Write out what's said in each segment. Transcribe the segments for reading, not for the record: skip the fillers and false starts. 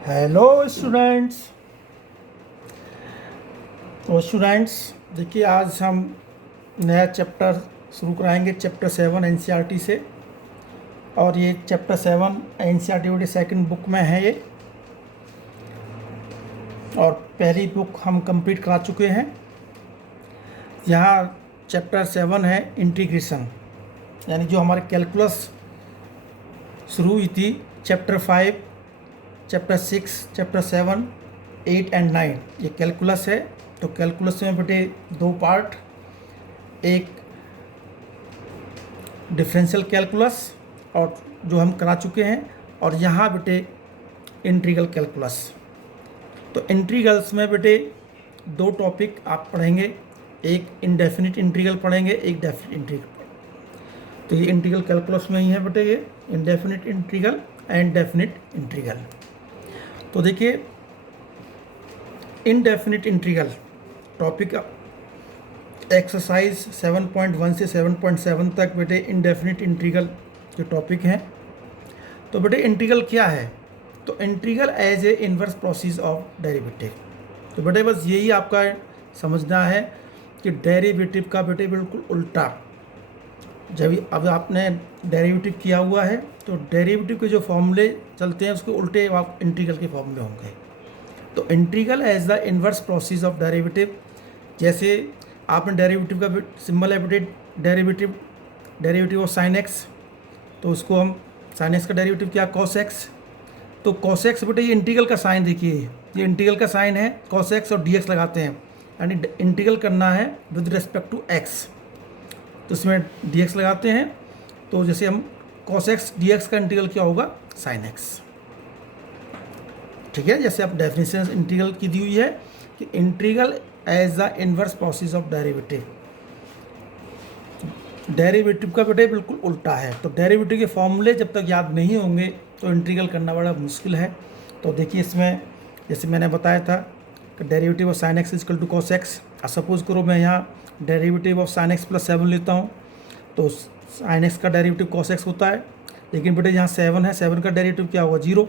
Hello students. तो students देखिए, आज हम नया चैप्टर शुरू कराएंगे, चैप्टर 7 एनसीईआरटी से। और ये चैप्टर 7 एनसीईआरटी की सेकंड बुक में है ये, और पहली बुक हम कंप्लीट करा चुके हैं। यहाँ चैप्टर 7 है इंटीग्रेशन, यानी जो हमारे कैलकुलस शुरू हुई थी। चैप्टर 5, चैप्टर 6, चैप्टर 7, 8 एंड 9 ये कैलकुलस है। तो कैलकुलस में बेटे दो पार्ट, एक डिफरेंशियल कैलकुलस और जो हम करा चुके हैं, और यहाँ बेटे इंटीग्रल कैलकुलस। तो इंटीग्रल्स में बेटे दो टॉपिक आप पढ़ेंगे, एक इंडेफिनिट इंटीग्रल पढ़ेंगे, एक डेफिनिट इंटीग्रल। तो ये इंटीग्रल कैलकुलस में ही है बेटे, ये indefinite integral and definite integral. तो देखिए, इनडेफिनिट इंटीग्रल टॉपिक एक्सरसाइज 7.1 से 7.7 तक बेटे इनडेफिनिट इंटीग्रल के टॉपिक हैं। तो बेटे इंटीग्रल क्या है? तो integral as a inverse process of derivative. तो बेटे बस यही आपका समझना है कि डेरिवेटिव का बेटे बिल्कुल उल्टा। जब अब आपने डेरिवेटिव किया हुआ है तो डेरिवेटिव के जो फॉर्मूले चलते हैं उसके उल्टे आप इंटीग्रल के फॉर्मूले होंगे। तो integral as the inverse process of derivative, जैसे आपने डेरिवेटिव का सिंबल है बेटे डेरिवेटिव ऑफ साइन एक्स, तो उसको हम साइन एक्स का डेरिवेटिव क्या, कॉस एक्स। तो कॉस एक्स बेटे ये इंटीग्रल का साइन, देखिए ये इंटीग्रल का साइन है, कॉस एक्स और डी एक्स लगाते हैं, यानी इंटीग्रल करना है विद रिस्पेक्ट टू एक्स, तो इसमें डी एक्स लगाते हैं। तो जैसे हम कॉस एक्स डी एक्स का इंटीग्रल क्या होगा, साइन एक्स। ठीक है, जैसे आप डेफिनेशन इंटीग्रल की दी हुई है कि integral as the inverse process of derivative. Derivative का बेटे बिल्कुल उल्टा है। तो डेरिवेटिव के फॉर्मूले जब तक याद नहीं होंगे तो इंटीग्रल करना बड़ा मुश्किल है। तो देखिए इसमें जैसे मैंने बताया था कि derivative of sine x is equal to cos x. Suppose करो मैं यहाँ derivative of sine x plus 7 लेता हूँ, तो साइन एक्स का डेरिवेटिव कॉस एक्स होता है, लेकिन बेटे यहाँ 7 है, 7 का डेरिवेटिव क्या होगा, 0।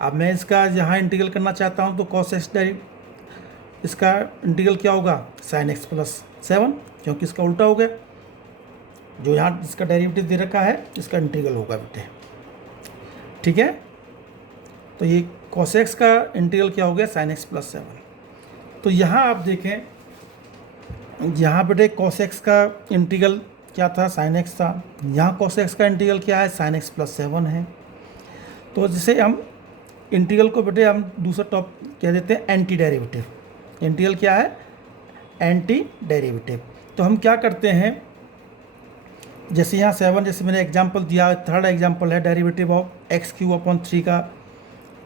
अब मैं इसका यहाँ इंटीग्रल करना चाहता हूँ तो कॉस एक्स इसका इंटीग्रल क्या होगा, साइन एक्स प्लस 7, क्योंकि इसका उल्टा हो गया। जो यहाँ इसका डेरिवेटिव दे रखा है इसका इंटीग्रल होगा बेटे। ठीक है, तो ये कॉस एक्स का इंटीग्रल क्या हो गया, साइन एक्स प्लस 7। तो यहाँ आप देखें, यहाँ बेटे कॉस एक्स का इंटीग्रल क्या था, साइन एक्स था। यहाँ कॉस एक्स का इंटीग्रल क्या है, साइन एक्स प्लस 7 है। तो जैसे हम इंटीग्रल को बेटे हम दूसरा टॉप कह देते हैं एंटी डेरिवेटिव। इंटीग्रल क्या है, एंटी डेरिवेटिव। तो हम क्या करते हैं, जैसे यहाँ 7, जैसे मैंने एग्जांपल दिया, थर्ड एग्जांपल है derivative of x cube upon 3 का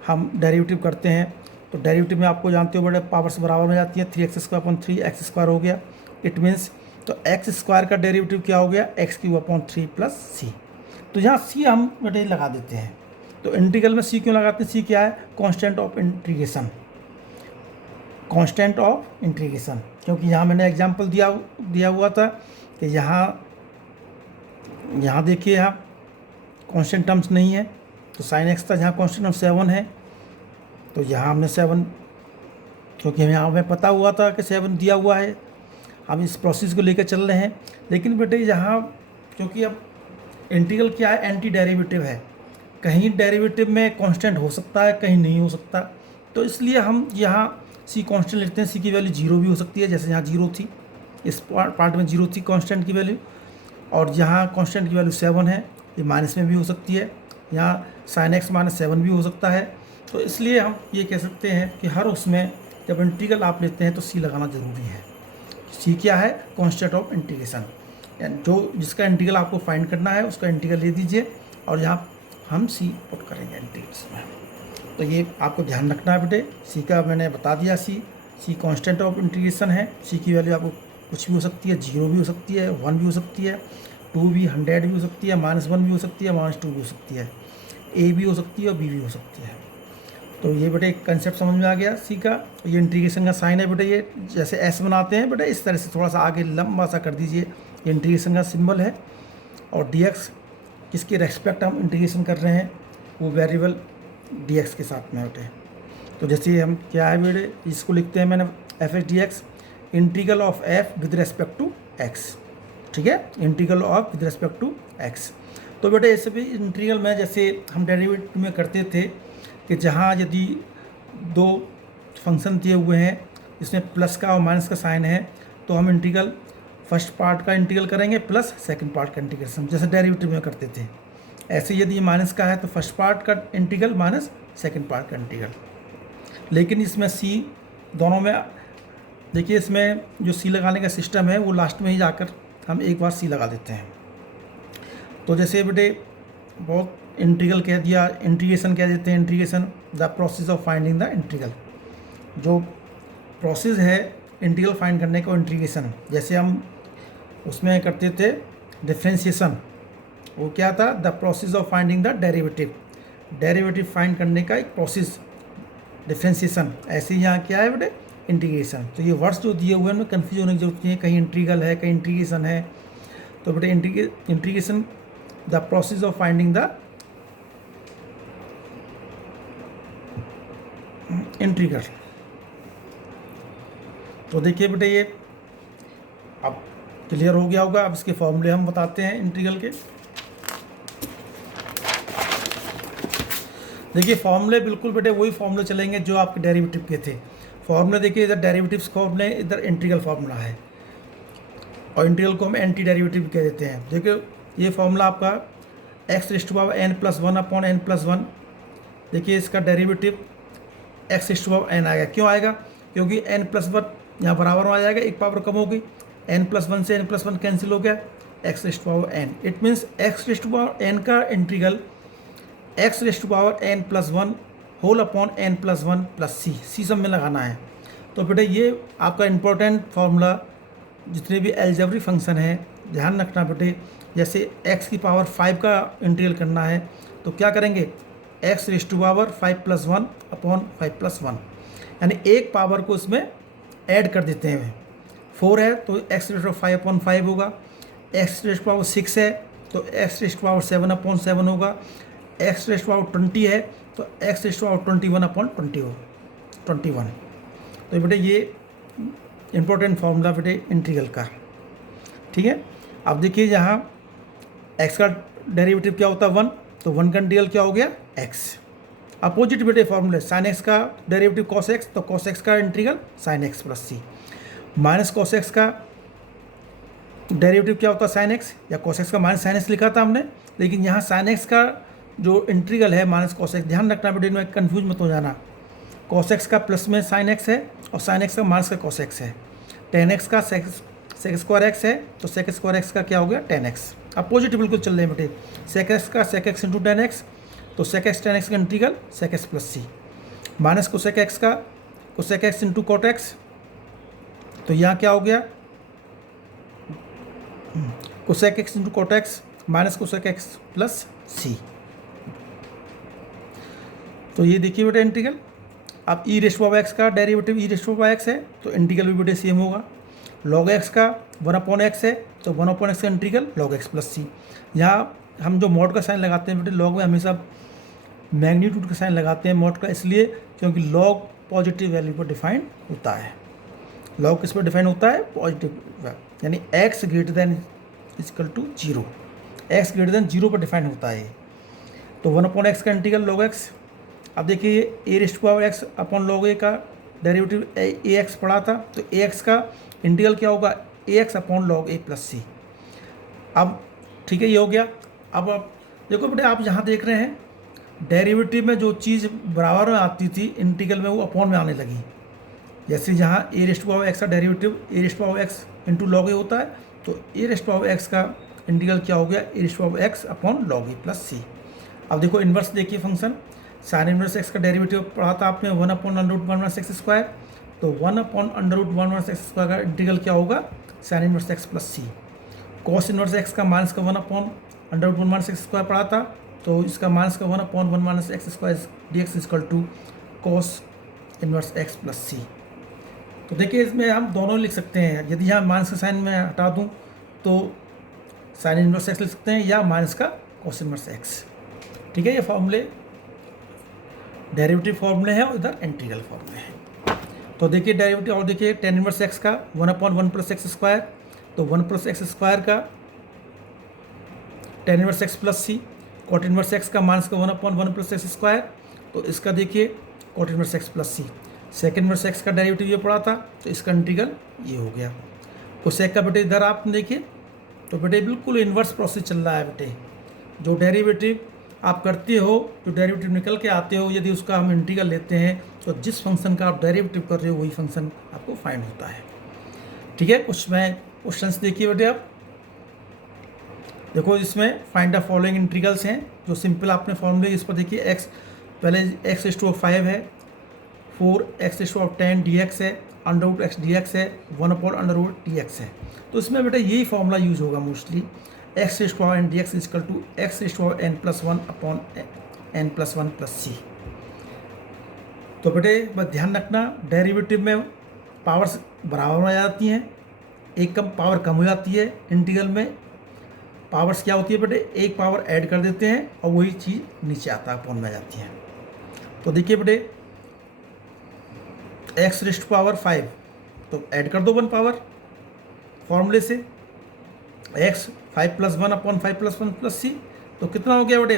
हम डेरिवेटिव करते हैं। तो डेरिवेटिव में आपको जानते हो बड़े पावर्स बराबर में जाती है, 3x स्क्वायर अपॉन 3x² हो गया। इट मीन्स तो एक्स स्क्वायर का डेरिवेटिव क्या हो गया, x cube upon 3 plus c. तो यहाँ सी हम बेटे लगा देते हैं। तो इंटीग्रल में सी क्यों लगाते हैं, सी क्या है, constant of integration, constant of integration. क्योंकि यहाँ मैंने एग्जांपल दिया हुआ था कि यहाँ देखिए यहाँ कांस्टेंट टर्म्स नहीं है, तो साइन एक्स था, यहाँ कांस्टेंट ऑफ 7 है। तो यहाँ हमने 7, क्योंकि यहाँ हमें पता हुआ था कि 7 दिया हुआ है, हम इस प्रोसेस को लेकर चल रहे हैं। लेकिन बेटे यहाँ क्योंकि अब इंटीग्रल क्या है, एंटी डेरिवेटिव है, कहीं डेरिवेटिव में कांस्टेंट हो सकता है, कहीं नहीं हो सकता। तो इसलिए हम यहाँ सी कांस्टेंट लेते हैं। सी की वैल्यू 0 भी हो सकती है, जैसे यहाँ 0 थी, इस पार्ट में 0 थी कांस्टेंट की वैल्यू, और यहाँ कांस्टेंट की वैल्यू 7 है, ये माइनस में भी हो सकती है, यहाँ साइन एक्स माइनस 7 भी हो सकता है। तो इसलिए हम ये कह सकते हैं कि हर उसमें जब इंटीग्रल आप लेते हैं तो सी लगाना ज़रूरी है। सी क्या है, कांस्टेंट ऑफ इंटीग्रेशन, यानी जो जिसका इंटीग्रल आपको फाइंड करना है उसका इंटीग्रल ले दीजिए, और यहाँ हम सी पुट करेंगे इंटीग्रल में। तो ये आपको ध्यान रखना है बेटे। सी का मैंने बता दिया, सी कांस्टेंट ऑफ इंटीग्रेशन है। सी की वैल्यू आपको कुछ भी हो सकती है, 0 भी हो सकती है, 1 भी हो सकती है, 2 भी, 100 भी हो सकती है, -1 भी हो सकती है, -2 भी हो सकती है, ए भी हो सकती है और बी भी हो सकती है। तो ये बेटे कंसेप्ट समझ में आ गया सी का। ये इंटीग्रेशन का साइन है बेटे, ये जैसे एस बनाते हैं बेटे, इस तरह से थोड़ा सा आगे लंबा सा कर दीजिए, ये इंटीग्रेशन का सिंबल है। और डी एक्स किसके रेस्पेक्ट हम इंटीग्रेशन कर रहे हैं, वो वेरिएबल डी एक्स के साथ में बेटे। तो जैसे हम क्या है बेटे, इसको लिखते हैं मैंने f h d x integral of f with respect to x, ठीक है, integral of with respect to x. तो बेटे ऐसे भी इंटीग्रल में जैसे हम डेरिवेटिव में करते थे कि जहाँ यदि दो फंक्शन दिए हुए हैं इसमें प्लस का और माइनस का साइन है तो हम इंटीग्रल फर्स्ट पार्ट का इंटीग्रल करेंगे प्लस सेकंड पार्ट का इंटीग्रेशन, जैसे डेरिवेटिव में करते थे। ऐसे यदि माइनस का है तो फर्स्ट पार्ट का इंटीग्रल माइनस सेकंड पार्ट का इंटीग्रल। लेकिन इसमें सी दोनों में देखिए, इसमें जो सी लगाने का सिस्टम है वो लास्ट में ही जाकर हम एक बार सी लगा देते हैं। तो जैसे बेटे बहुत इंटीग्रल कह दिया, इंटीग्रेशन कह देते हैं, integration the process of finding the integral, जो प्रोसेस है इंटीग्रल फाइंड करने का इंटीग्रेशन। जैसे हम उसमें करते थे डिफ्रेंशिएशन, वो क्या था, the process of finding the derivative, derivative find करने का एक प्रोसेस डिफ्रेंशिएशन। ऐसे ही यहाँ क्या है बेटे, इंटीग्रेशन। तो ये वर्ड्स जो दिए हुए हैं उनमें कन्फ्यूज होने की जरूरत नहीं है, कहीं इंटीग्रल है कहीं इंटीग्रेशन है। तो बेटे integration the process of finding the integral. तो देखिए बेटे ये अब क्लियर हो गया होगा। अब इसके फॉर्मूले हम बताते हैं इंटीग्रल के। देखिए फॉर्मूले बिल्कुल बेटे वही फॉर्मूले चलेंगे जो आपके डेरिवेटिव के थे। फॉर्मूले देखिए, इधर डेरिवेटिव्स फॉर्मूले, इधर इंटीग्रल फार्मूला है, और इंटीग्रल को हम एंटी डेरिवेटिव कह देते हैं। देखिए ये फॉर्मूला आपका x raise to power n plus 1 upon n plus 1। देखिए इसका derivative x raise to power n आएगा। क्यों आएगा, क्योंकि n प्लस 1 यहाँ बराबर में आ जाएगा, एक पावर कम होगी, n प्लस 1 से n प्लस 1 कैंसिल हो गया, x raise to power n। It means x raise to power n का integral x raise to power n plus 1 whole upon n plus 1 plus c सब में लगाना है। तो बेटे ये आपका इम्पोर्टेंट फार्मूला जितने भी अलजेब्रिक फंक्शन है ध्यान रखना बेटे। जैसे x की पावर 5 का इंटीग्रल करना है तो क्या करेंगे, x raise to power 5 plus 1 upon 5 plus 1, यानी एक पावर को इसमें ऐड कर देते हैं। 4 है तो x raise to power 5 upon 5 होगा, एक्स रेज़ टू पावर 6 है तो x raise to power 7 upon 7 होगा, एक्स रेज़ टू पावर 20 है तो x raise to power 21 upon 21। तो बेटे ये इंपॉर्टेंट फार्मूला बेटे इंटीग्रल का, ठीक है। अब देखिए यहाँ x का डेरिवेटिव क्या होता है 1, तो 1 का इंटीग्रल क्या हो गया x। अपोजिट बेटे फार्मूले, साइन x का डेरिवेटिव cos x, तो cos x का integral sign x plus c. Minus cos x का डेरिवेटिव क्या होता है साइन x, या cos x का माइनस साइन x लिखा था हमने, लेकिन यहाँ साइन x का जो इंटीग्रल है माइनस cos x। ध्यान रखना बेटे, इनमें कन्फ्यूज मत हो जाना। cos x का प्लस में साइन x है और साइन x का माइनस का cos x है। tan x का sec स्क्वायर x है तो sec स्क्वायर x का क्या हो गया tan x। अपोजिट बिल्कुल चल रहे हैं बेटे, sec x का sec x into tan x, तो sec x tan x का integral sec x plus c. Minus cosec x का cosec x into cot x, तो यहाँ क्या हो गया cosec x into cot x minus cosec x plus c. तो ये देखिए बेटे इंटीग्रल। अब e raise to power x का derivative e raise to power x है तो इंटीग्रल भी बेटे सेम होगा। लॉग एक्स का 1 अपॉन एक्स है तो 1 अपॉन एक्स का इंटीग्रल लॉग एक्स प्लस सी। यहाँ हम जो मॉड का साइन लगाते हैं बेटे, लॉग में हमेशा मैग्नीट्यूड का साइन लगाते हैं मॉड का, इसलिए क्योंकि लॉग पॉजिटिव वैल्यू पर डिफाइन होता है। लॉग किस पर डिफाइन होता है, पॉजिटिव, यानी x greater than equal to 0, x greater than 0 पर डिफाइन होता है। तो 1 अपॉन एक्स का इंटीग्रल लॉग एक्स। अब देखिए a raise to power x upon log a का डेरिवेटिव ए एक्स पढ़ा था, तो ए एक्स का इंटीग्रल क्या होगा ए x upon log a plus c. अब ठीक है ये हो गया। अब आप देखो बेटे, आप जहाँ देख रहे हैं डेरिवेटिव में जो चीज़ बराबर में आती थी इंटीग्रल में वो अपॉन में आने लगी। जैसे जहाँ a raise to power x का derivative a raise to power x into log a होता है, तो a raise to power x का इंटीग्रल क्या हो गया a raise to power x upon log a plus c. अब देखो इन्वर्स देखिए फंक्शन, साइन इन्वर्स एक्स का डेरिवेटिव पढ़ा था आपने 1 upon under root 1 minus x square, तो 1 upon under root 1 minus x square का इंटीग्रल क्या होगा sine inverse x plus c. Cos inverse x का माइनस का 1 upon under root 1 minus x square पढ़ा था, तो इसका माइनस का 1 upon 1 minus x square d x equal to cos inverse x plus c. तो देखिए इसमें हम दोनों लिख सकते हैं। यदि यहाँ माइनस का साइन में हटा दूँ तो साइन इन्वर्स एक्स लिख सकते हैं या माइनस का कॉस इन्वर्स एक्स। ठीक है, ये फॉर्मूले डेरिवेटिव फॉर्मूले हैं और इधर इंटीग्रल फॉर्मूले हैं। तो देखिए डेरिवेटिव और देखिए tan इनवर्स एक्स का 1/1 प्लस एक्स स्क्वायर, तो 1 प्लस एक्स स्क्वायर का tan इनवर्स एक्स प्लस सी, कॉट इनवर्स एक्स का माइनस का 1/1 प्लस एक्स स्क्वायर, तो इसका देखिए कॉट इनवर्स एक्स प्लस सी। सेकेंड इनवर्स एक्स का डेरिवेटिव ये पड़ा था, तो इसका इंटीग्रल ये हो गया। कोसेक का बेटे इधर आप देखिए, तो बेटे बिल्कुल इन्वर्स प्रोसेस चल रहा है बेटे। जो डेरिवेटिव आप करते हो, जो डेरिवेटिव निकल के आते हो, यदि उसका हम इंटीग्रल लेते हैं तो जिस फंक्शन का आप डेरिवेटिव कर रहे हो वही फंक्शन आपको फाइंड होता है। ठीक है, कुछ मैं क्वेश्चंस देखिए बेटे। आप देखो इसमें फाइंड द फॉलोइंग इंटीग्रल्स हैं जो सिंपल आपने फॉर्मूले, इस पर देखिए एक्स पहले x⁵5 है, 4x⁻10 dx है, √x dx है, 1/√dx है। तो इसमें बेटा यही फॉर्मूला यूज होगा mostly, x⁻n dx equal to x⁻n+1/n+1+c। तो बेटे बस ध्यान रखना, डेरिवेटिव में पावर्स बराबर हो जाती हैं, एक कम पावर कम हो जाती है। इंटीग्रल में पावर्स क्या होती है बेटे, एक पावर ऐड कर देते हैं और वही चीज़ नीचे आता है, अपॉन में आ जाती है। तो देखिए बेटे x⁵5, तो ऐड कर दो 1 पावर फॉर्मूले से, x 5 + 1/5+1+c, तो कितना हो गया बेटे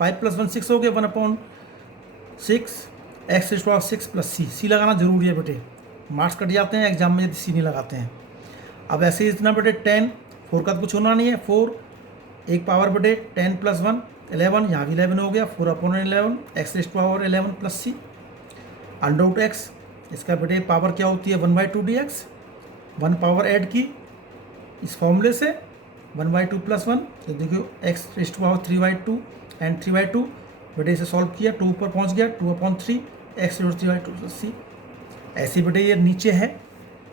5 + 1 6 हो गया, 1/6 x⁻6 + c लगाना जरूरी है बेटे, मार्क्स कट जाते हैं एग्जाम में यदि सी नहीं लगाते हैं। अब ऐसे ही इतना बेटे 10, 4 का तो कुछ होना नहीं है, 4 एक पावर बेटे 10 + 1 11, यहाँ भी 11 हो गया, 4/11 x⁻11+c √x, इसका बेटे पावर क्या होती है 1/2 dx, 1 पावर ऐड की इस फॉर्मूले से 1/2 + 1, तो देखियो x⁻3/2 एंड 3/2 बेटे इसे सॉल्व किया, 2 ऊपर पहुँच गया, 2/3 x⁻3/2+c। ऐसे बेटे ये नीचे है,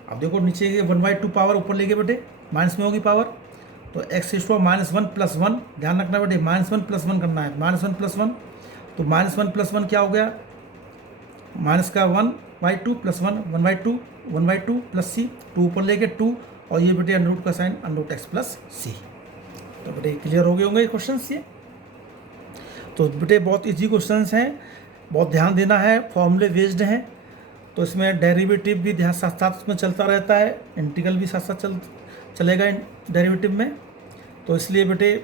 अब देखो नीचे ये 1/2 पावर ऊपर ले गए बेटे, माइनस में होगी पावर, तो x⁻−1 + 1, ध्यान रखना बेटे -1 + 1 करना है, -1 + 1, तो -1 + 1 क्या हो गया, माइनस का 1/2 + 1 1/2 + c, 2 ऊपर ले गए 2, और ये बेटे √ का साइन √x + c। तो बेटे क्लियर हो गए होंगे क्वेश्चन ये। तो बेटे बहुत इजी क्वेश्चंस हैं, बहुत ध्यान देना है, फॉर्मूले बेस्ड हैं, तो इसमें डेरिवेटिव भी ध्यान साथ साथ उसमें चलता रहता है, इंटीग्रल भी साथ साथ चलेगा डेरिवेटिव में। तो इसलिए बेटे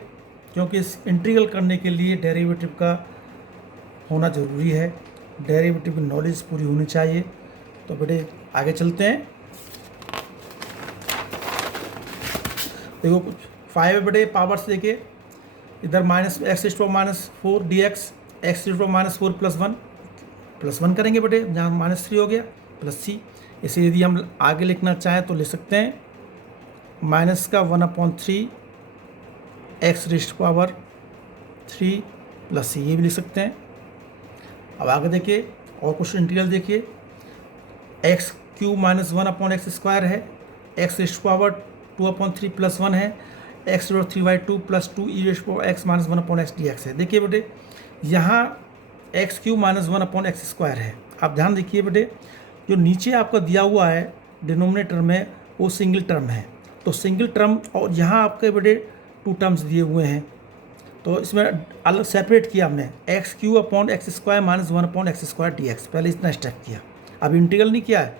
क्योंकि इस इंटीग्रल करने के लिए डेरिवेटिव का होना ज़रूरी है, डेरिवेटिव की नॉलेज पूरी होनी चाहिए। तो बेटे आगे चलते हैं, देखो कुछ 5 है बेटे, पावर्स देखिए इधर -x⁻4 dx, x⁻4 + 1 करेंगे बेटे, जहाँ -3 हो गया, +c। इसे यदि हम आगे लिखना चाहें तो लिख सकते हैं माइनस का 1/3 x⁻3 + c, ये भी लिख सकते हैं। अब आगे देखिए और कुछ इंटीग्रल देखिए, x³ -1/x² है, x⁻2/3 + 1 है, x⁻3/2 + 2e⁻x−1/x dx है। देखिए बेटे यहाँ x³ -1/x² है। आप ध्यान देखिए बेटे, जो नीचे आपका दिया हुआ है डिनोमिनेटर में वो सिंगल टर्म है, तो सिंगल टर्म, और यहाँ आपके बेटे 2 टर्म्स दिए हुए हैं, तो इसमें अलग सेपरेट किया हमने, x³ -1/x² dx, पहले इतना स्टेप किया, अब इंटीग्रल नहीं किया है।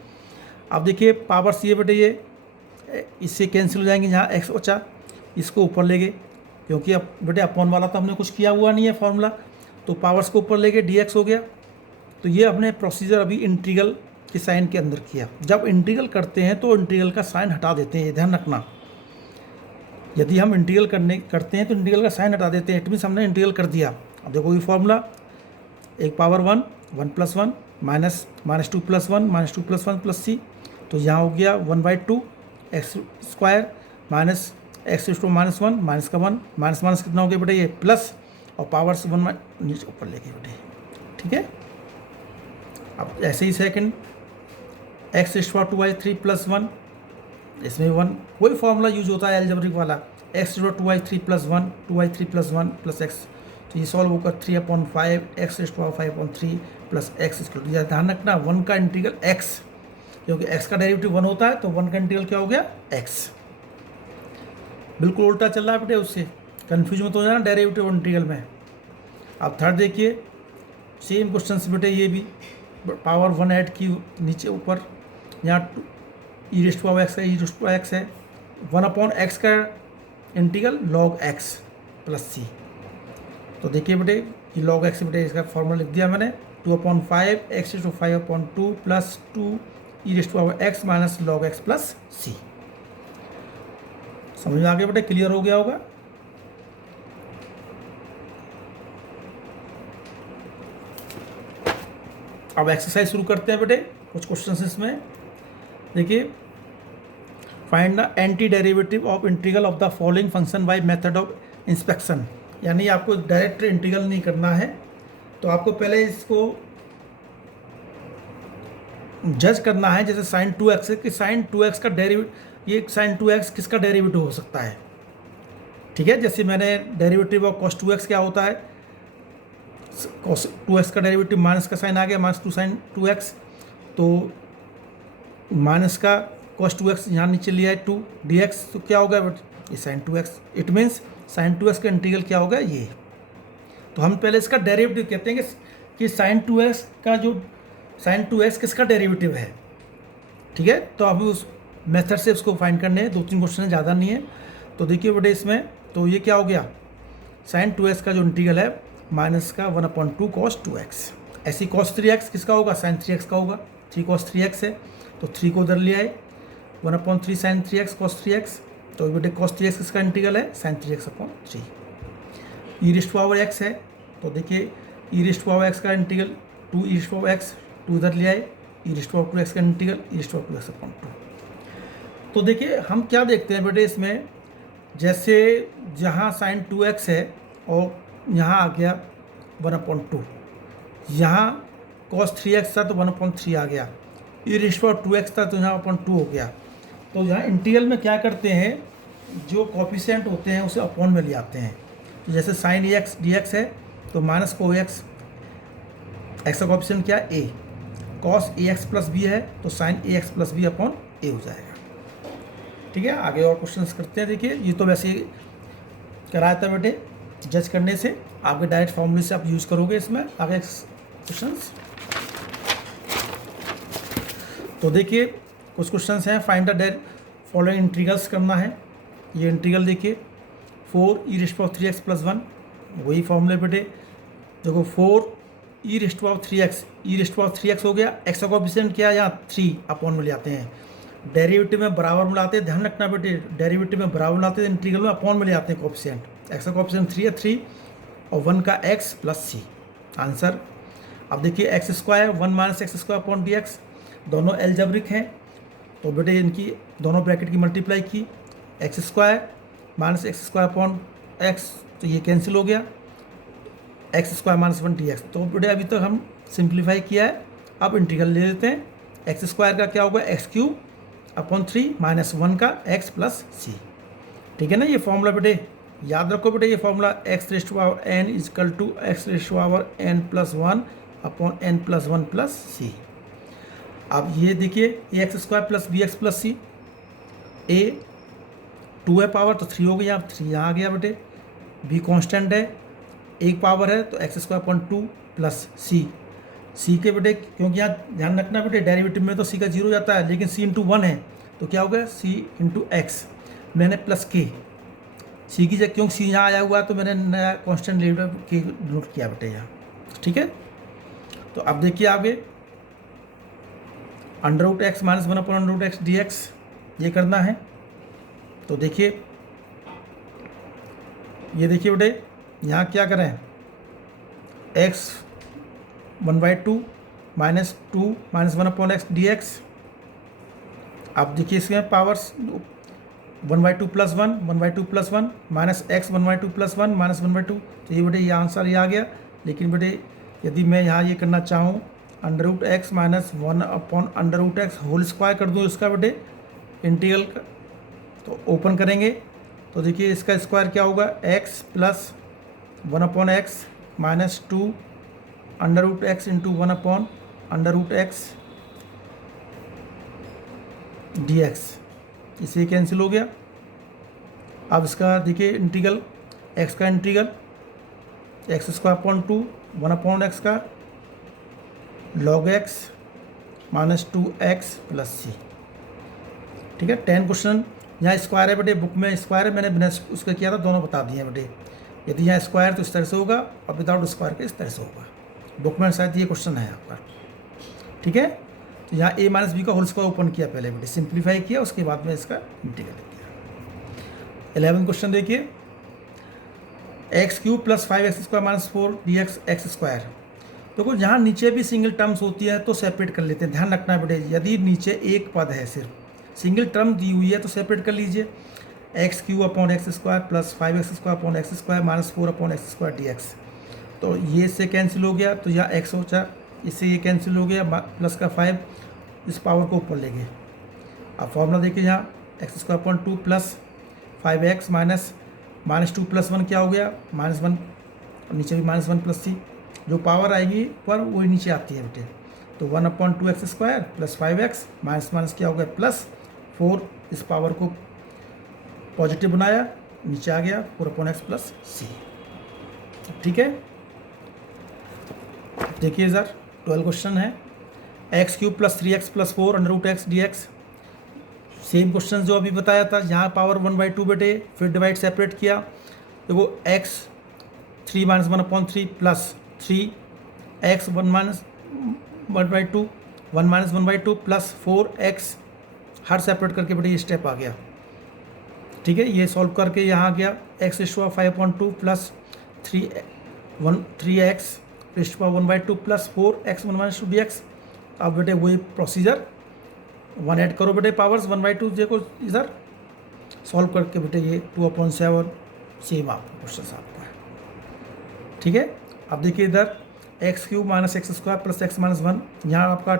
अब देखिए पावर्स ये बेटे ये इससे कैंसिल हो जाएंगे, जहाँ x बचा इसको ऊपर ले गए, क्योंकि अब बेटे अपॉन वाला तो हमने कुछ किया हुआ नहीं है फॉर्मूला, तो पावर्स को ऊपर ले गए, dx हो गया। तो ये अपने प्रोसीजर अभी इंटीग्रल के साइन के अंदर किया। जब इंटीग्रल करते हैं तो इंटीग्रल का साइन हटा देते हैं, ध्यान रखना, यदि हम इंटीग्रल करते हैं तो इंटीग्रल का साइन हटा देते हैं, इट मीन्स हमने इंटीग्रल कर दिया। अब देखो ये फॉर्मूला, एक पावर 1 + 1 -2 + 1 -2 + 1 + c, तो यहाँ हो गया 1/2 x² माइनस x⁻1 माइनस का 1, माइनस कितना हो गया बेटे ये प्लस, और पावर से 1 नीचे ऊपर ले गए बेटे, ठीक है। अब ऐसे ही सेकंड x⁻2y3 + 1, इसमें 1 वही फॉर्मूला यूज होता है एल्जेब्रिक वाला, x⁻2y3 + 1 2y3 + 1 + x, तो ये सॉल्व होकर 3/5 x⁻5/3 + x इसको ध्यान रखना 1 का इंटीग्रल x, क्योंकि x का डेरिवेटिव 1 होता है, तो 1 का इंटीग्रल क्या हो गया x। बिल्कुल उल्टा चल रहा है बेटे, उससे कन्फ्यूज मत हो जाना डेरिवेटिव और इंटीग्रल में। अब थर्ड देखिए सेम क्वेश्चन बेटे ये भी पावर 1 ऐड की नीचे ऊपर, यहाँ ई रेस्ट पावर एक्स है, ई रेस्ट पावर एक्स है, 1/x का integral log x plus c. तो देखिए बेटे ये log x बेटे इसका फॉर्मूला लिख दिया मैंने, 2/5 x⁵ plus 2 e raised power x minus log x plus c. समझ में आ गया बेटे, क्लियर हो गया होगा। अब एक्सरसाइज शुरू करते हैं बेटे, कुछ क्वेश्चन इसमें देखिए। Find the anti derivative of integral of the following function by method of inspection. यानी आपको डायरेक्ट इंटीग्रल नहीं करना है, तो आपको पहले इसको जज करना है। जैसे sin 2x है कि sin 2x का ये sin 2x किसका डेरिवेटिव हो सकता है, ठीक है। जैसे मैंने डेरिवेटिव ऑफ cos 2x क्या होता है, cos 2x का डेरिवेटिव माइनस का साइन आ गया, माइनस 2 sin 2x, तो माइनस का cos 2x यहाँ नीचे लिया है 2 dx, तो क्या होगा ये sin 2x। It means sin 2x का इंटीग्रल क्या होगा ये। तो हम पहले इसका डेरिवेटिव कहते हैं कि sin 2x का जो sin 2x किसका डेरिवेटिव है, ठीक है। तो अभी उस मेथड से उसको फाइंड करने हैं, 2-3 क्वेश्चन है, ज़्यादा नहीं है। तो देखिए बेटे इसमें तो ये क्या हो गया, sin 2x का जो इंटीग्रल है माइनस का 1/2 cos 2x। ऐसी cos 3x किसका होगा, sin 3x का होगा, 3 cos 3x है तो 3 को उधर लिया है, 1/3 sin 3x cos 3x। तो बेटे cos 3x किसका इंटीग्रल है, sin 3x/3। ई रेस्ट पावर x है, तो देखिए ई रेस्ट पावर x का integral 2 e raised power x, 2 उधर लिया है, ई रेस्ट पावर 2x का इंटीग्रल ई रेस्ट पावर 2x/2। तो देखिए हम क्या देखते हैं बेटे इसमें, जैसे जहाँ sin 2x है और यहाँ आ गया 1/2, यहाँ cos 3x था तो 1/3 आ गया, ई रेस्ट पावर 2x था तो यहाँ 1/2 हो गया। तो यहाँ इंटीग्रल में क्या करते हैं, जो कॉफिशिएंट होते हैं उसे अपॉन में ले आते हैं। तो जैसे sin ax dx है तो माइनस को x, x का कॉफिशिएंट क्या है a, cos ax plus b है तो sin ax plus b upon a हो जाएगा, ठीक है। आगे और क्वेश्चंस करते हैं। देखिए ये तो वैसे ही कराया था बेटे, जज करने से आपके डायरेक्ट फॉर्मूले से आप यूज़ करोगे इसमें। आगे क्वेश्चंस तो देखिए कुछ क्वेश्चंस हैं, फाइंड द फॉलोइंग इंटीग्रल्स करना है। ये इंटीग्रल देखिए 4 ई रेस्ट पावर 3x प्लस 1, वही फॉर्मूले बेटे। देखो 4 ई रेस्ट पावर 3x, ई रेस्ट पावर 3x हो गया, x का कोएफिशिएंट क्या है यहाँ 3 अपॉन में ले आते हैं, डेरिवेटिव में बराबर मिलाते हैं, ध्यान रखना बेटे, डेरिवेटिव में बराबर मिलाते हैं, इंटीग्रल में अपॉन में ले आते हैं कोएफिशिएंट। x का कोएफिशिएंट 3 है 3 और 1 का x प्लस सी, आंसर। अब देखिए x² 1 minus x² upon dx, दोनों एल्जेब्रिक हैं तो बेटे इनकी दोनों ब्रैकेट की मल्टीप्लाई की, x² minus x² upon x, तो ये कैंसिल हो गया, x² माइनस 1 dx। तो बेटे अभी तक हम सिंप्लीफाई किया है, अब इंटीग्रल ले लेते हैं। x² का क्या होगा, x³ अपॉन 3 माइनस 1 का x प्लस सी, ठीक है ना। ये फॉर्मूला बेटे याद रखो बेटे, ये formula x raised power n equal to x raised power n plus 1 upon n plus 1 plus c. अब ये देखिए ax² plus bx plus c, a 2 है पावर तो 3 हो गई, यहाँ 3 यहाँ आ गया बेटे, b कांस्टेंट है, एक पावर है तो x² अपॉन 2 प्लस सी के बेटे, क्योंकि यहाँ ध्यान रखना बेटे डेरिवेटिव में तो c का 0 जाता है, लेकिन c इंटू 1 है तो क्या होगा c इंटू एक्स, मैंने प्लस k सी की जगह, क्योंकि सी यहाँ आया हुआ है तो मैंने नया कांस्टेंट लेवल के नोट किया बेटे यहाँ, ठीक है। तो अब देखिए आगे √x minus 1 upon √x dx ये करना है। तो देखिए ये देखिए बेटे यहाँ क्या करें, x 1/2 minus 2 minus 1 upon x dx। अब देखिए इसमें powers 1/2 plus 1 1/2 plus 1 minus x 1/2 plus 1 minus 1/2, तो ये बेटे ये आंसर ये आ गया। लेकिन बेटे यदि मैं यहाँ ये करना चाहूँ √x minus 1 upon √x whole square कर दूँ इसका बेटे इंटीग्रल का, तो ओपन करेंगे तो देखिए इसका स्क्वायर क्या होगा, x plus 1 upon x minus 2 √x into 1 upon √x dx, इसे कैंसिल हो गया। अब इसका देखिए इंटीग्रल x का integral x² upon 2 1 upon x का log x minus 2x plus c. ठीक है, 10 क्वेश्चन। यहाँ स्क्वायर है बेटे, बुक में स्क्वायर है, मैंने बिना उसका किया था, दोनों बता दिए बेटे। यदि यहाँ स्क्वायर तो इस तरह से होगा और विदाउट स्क्वायर के इस तरह से होगा। बुक में शायद ये क्वेश्चन है आपका। ठीक है, तो यहाँ a माइनस बी का होल स्क्वायर ओपन किया पहले बेटे, सिंप्लीफाई किया, उसके बाद में इसका इंटीग्रल किया। 11 क्वेश्चन देखिए, x cube plus 5x square minus 4 dx x square. देखो जहाँ नीचे भी सिंगल टर्म्स होती है तो सेपरेट कर लेते हैं, ध्यान रखना बेटे। यदि नीचे एक पद है, सिर्फ सिंगल टर्म दी हुई है तो सेपरेट कर लीजिए। X cube upon x square plus 5x square upon x square minus 4 upon x square dx। तो ये इससे कैंसिल हो गया, तो यहाँ एक्स होता, इससे ये कैंसिल हो गया, प्लस का 5 इस पावर को ऊपर ले गए। अब फॉर्मूला देखिए, यहाँ x square upon 2 plus 5x minus 2 plus 1 क्या हो गया, -1, नीचे भी -1 प्लस सी, जो पावर आएगी पर वही नीचे आती है बेटे। तो 1/2x square plus 5x minus minus क्या हो गया प्लस 4, इस पावर को पॉजिटिव बनाया, नीचे आ गया 4/x प्लस सी। ठीक है, देखिए सर 12 क्वेश्चन है, x cube plus 3x plus 4 √x dx। Same question जो अभी बताया था, यहाँ पावर 1/2 बेटे, फिर डिवाइड सेपरेट किया। देखो x 3 - 1/3 plus 3x 1/2 1 - 1/2 plus 4x, हर सेपरेट करके बेटे ये स्टेप आ गया। ठीक है, ये सॉल्व करके यहाँ आ गया x 5/2 plus 3x 1/2 plus 4x 1 - 2 dx। अब बेटे वही प्रोसीजर 1 ऐड करो बेटे, पावर्स 1/2 देखो इधर सॉल्व करके बेटे ये 2/7 सेम आपका क्वेश्चन आपका है। ठीक है, अब देखिए इधर x cube minus x square plus x minus 1, यहाँ आपका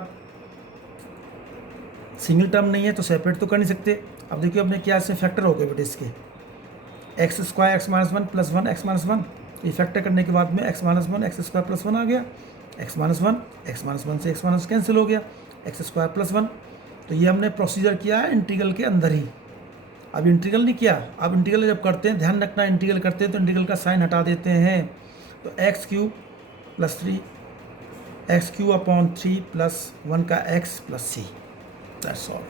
सिंगल टर्म नहीं है तो सेपरेट तो कर नहीं सकते। अब देखिए अपने क्या इसमें फैक्टर हो गए बेटे इसके, x square x minus 1 plus 1 x minus 1, ये फैक्टर करने के बाद में x minus 1 x square plus 1 आ गया, एक्स माइनस 1 से एक्स माइनस कैंसिल हो गया, एक्स स्क्वायर प्लस 1। तो ये हमने प्रोसीजर किया है इंटीग्रल के अंदर ही। अब इंटीग्रल नहीं किया, अब इंटीग्रल जब करते हैं ध्यान रखना, इंटीग्रल करते हैं तो इंटीग्रल का साइन हटा देते हैं। तो x cube plus 3 x cube upon 3 plus 1 का x plus c, that's all.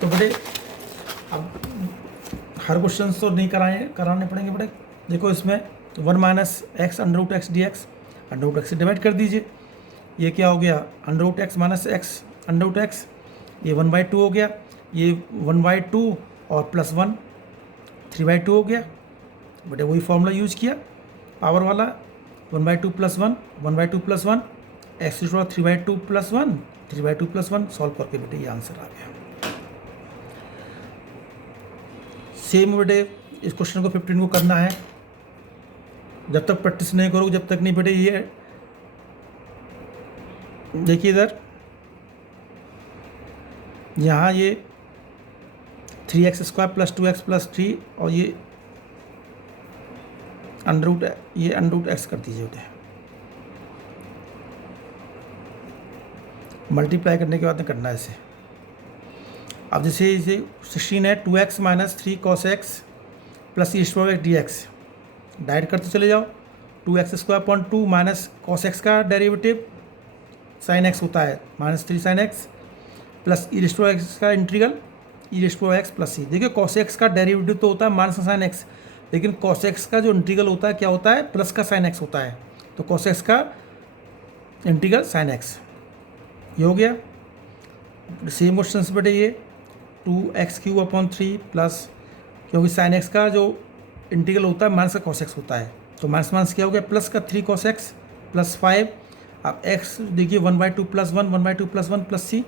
तो बेटे अब हर क्वेश्चन तो नहीं कराने पड़ेंगे बेटे। देखो इसमें 1 minus x √x dx, √x से डिवाइड कर दीजिए, ये क्या हो गया √x माइनस एक्स √x, ये 1/2 हो गया, ये 1/2 और प्लस 1 3/2 हो गया बेटे। वही फॉर्मूला यूज किया पावर वाला, 1/2 plus 1 1/2 plus 1 x 3/2 plus 1 3/2 plus 1, solve करके बेटे ये आंसर आ गया। सेम बेटे इस क्वेश्चन को 15 को करना है, जब तक प्रैक्टिस नहीं करोगे जब तक नहीं बेटे। ये देखिए इधर यहाँ ये 3x square plus 2x plus 3 और ये √x कर दीजिए बेटे, मल्टीप्लाई करने के बाद में करना है इसे। अब जैसे इसे 16 है, 2x minus 3 cos x plus e x dx, direct करते चले जाओ। 2x square upon 2 minus cos x का डेरिवेटिव sin x होता है -3 sin x plus e x का इंटीग्रल e x प्लस सी। देखिए cos x का डेरिवेटिव तो होता है माइनस sin x, लेकिन cos x का जो इंटीग्रल होता है क्या होता है, प्लस का sin x होता है। तो cos x का इंटीग्रल sin x, ये हो गया। सेम क्वेश्चन से बेटे ये 2x क्यूब अपॉन 3 प्लस, क्योंकि sin x का जो इंटीग्रल होता है माइनस का cos x होता है, तो माइनस माइनस क्या हो गया प्लस का 3 cos x प्लस 5। अब x देखिए 1/2 प्लस 1 1/2 प्लस 1 प्लस सी,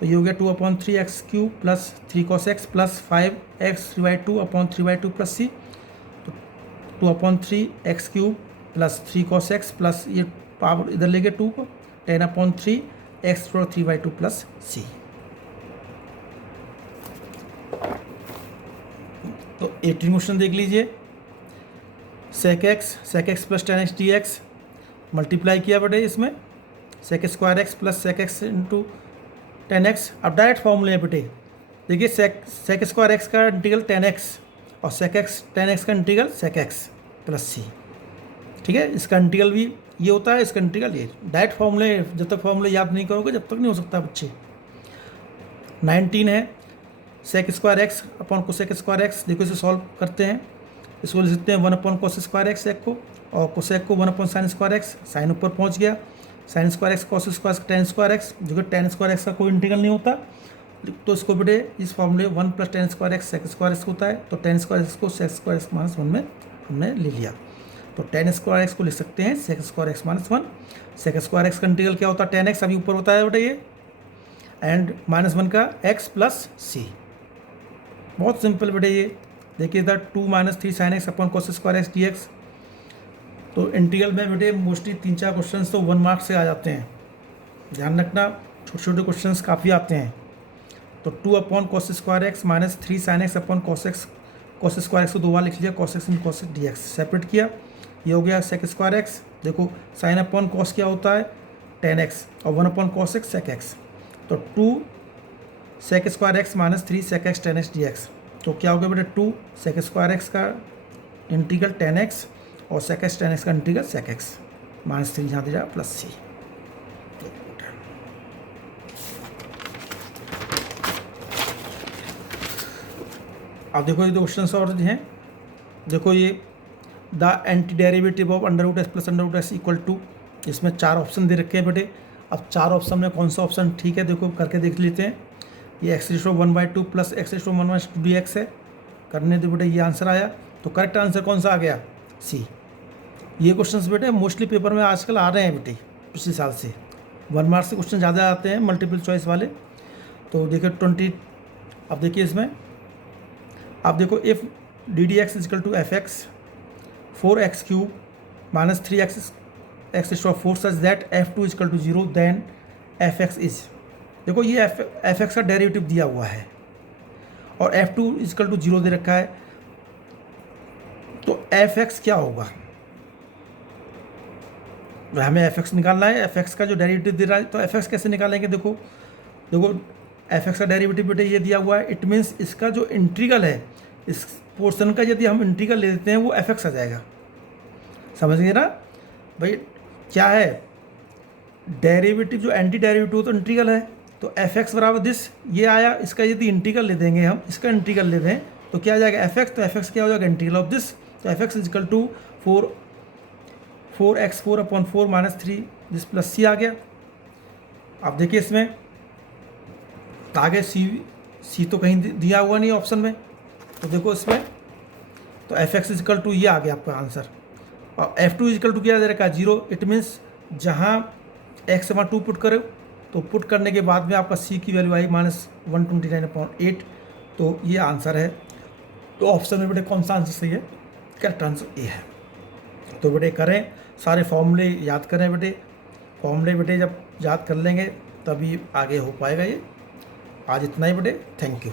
तो ये हो गया 2/3 x cube plus 3 cos x plus 5x 3/2 upon 3/2 plus c. तो 2/3 x cube plus 3 cos x plus ये पावर इधर ले गए 2 को, 10/3 x 3/2 प्लस सी। तो 18 क्वेश्चन देख लीजिए, sec x plus 10x dx, multiply किया बेटे इसमें sec square x plus sec x into 10x। अब डायरेक्ट फॉर्मूले हैं बेटे, देखिए sec स्क्वायर x का इंटीग्रल 10x और sec x 10x का integral sec x plus c. ठीक है। इसका इंटीग्रल भी ये होता है, इसका इंटीग्रल ये। डायरेक्ट फॉर्मूले जब तक फॉर्मूले याद नहीं करोगे जब तक नहीं हो सकता बच्चे। 19 है sec square x upon cosec square x. देखो इसे सॉल्व करते हैं। इसको लिख सकते हैं 1 upon cos square x sec को, और कोसेक को 1 upon sine square x. Sine ऊपर पहुंच गया, sine square x cos square tan square x, जो कि टेन स्क्वायर एक्स का कोई इंटीग्रल नहीं होता, तो इसको बेटे इस फॉर्मूले 1 plus tan square x sec square x होता है। तो टेन स्क्वायर एक्स को सेक स्क्वायर एक्स माइनस 1 में हमने ले लिया। तो टेन स्क्वायर एक्स को लिख सकते हैं sec square x minus 1। Sec square x का इंटीग्रल क्या होता है, टेन एक्स, अभी ऊपर बताया बेटा ये, एंड माइनस 1 का एक्स प्लस सी। बहुत सिंपल बेटे ये। देखिए इधर 2 minus 3 sine x upon cos square x d x. तो इंटीग्रल में बेटे मोस्टली 3-4 क्वेश्चन तो 1 मार्क्स से आ जाते हैं, ध्यान रखना। छोटे छोटे क्वेश्चन काफ़ी आते हैं। तो 2 upon cos square x minus 3 sine x upon cos square x को 2 बार लिख लिया, कोस एक्स इन कोस डी एक्स सेपरेट किया। ये हो गया सेक स्क्वायर एक्स। देखो साइन अपॉन कॉस क्या होता है, टेन एक्स, और 1 upon cos x sec x. तो 2 sec square x minus 3 sec x tan x d x. तो क्या हो गया बेटा 2 सेक स्क्वायर एक्स का इंटीग्रल टेन एक्स और सेक एक्स टेन एक्स का इंटीग्रल सेक एक्स माइनस 3 यहाँ दे जाएगा प्लस सी। अब देखो ये दो क्वेश्चन और हैं। देखो ये the anti derivative of under root x plus under root x equal to, इसमें 4 ऑप्शन दे रखे हैं बेटे। अब 4 ऑप्शन में कौन सा ऑप्शन ठीक है देखो करके देख लेते हैं। ये x ratio 1/2 plus x ratio 1/2 D x है, करने दो बेटे। ये आंसर आया, तो करेक्ट आंसर कौन सा आ गया, सी। ये क्वेश्चंस बेटे मोस्टली पेपर में आजकल आ रहे हैं बेटे, पिछले साल से 1 मार्क्स से क्वेश्चन ज़्यादा आते हैं मल्टीपल चॉइस वाले। तो देखिए 20। अब देखिए इसमें आप देखो if d d x is equal to f x 4x cube minus 3x x ratio 4 such that f2 is equal to 0 then fx is. देखो ये fx का डेरिवेटिव दिया हुआ है और f2 इजकल टू 0 दे रखा है, तो fx क्या होगा, हमें fx निकालना है। fx का जो डेरिवेटिव दे रहा है, तो fx कैसे निकालेंगे, देखो fx का डेरिवेटिव बेटे ये दिया हुआ है। इट मीन्स इसका जो इंटीग्रल है, इस पोर्शन का यदि हम इंटीग्रल ले लेते हैं वो fx आ जाएगा। समझ गए ना भाई, क्या है डेरिवेटिव, जो एंटी डेरिवेटिव तो इंटीग्रल है, तो fx बराबर दिस ये आया। इसका यदि इंटीग्रल ले देंगे हम, इसका इंटीग्रल ले दें तो क्या आ जाएगा fx, तो fx क्या हो जाएगा इंटीग्रल ऑफ दिस। तो fx equal to 4x 4/4 minus 3 this plus c आ गया। अब देखिए इसमें आगे सी तो कहीं दिया हुआ नहीं ऑप्शन में, तो देखो इसमें तो fx इजकल टू ये आ गया आपका आंसर, और f2 इजकल टू क्या दे रखा है 0। इट मीन्स जहाँ x वहाँ 2 पुट करो, तो पुट करने के बाद में आपका c की वैल्यू आई -129/8। तो ये आंसर है। तो ऑप्शन में बेटे कौन सा आंसर सही है, करेक्ट आंसर ये है। तो बेटे करें, सारे फॉर्मूले याद करें बेटे। फॉर्मूले बेटे जब याद कर लेंगे तभी आगे हो पाएगा ये। आज इतना ही बेटे, थैंक यू।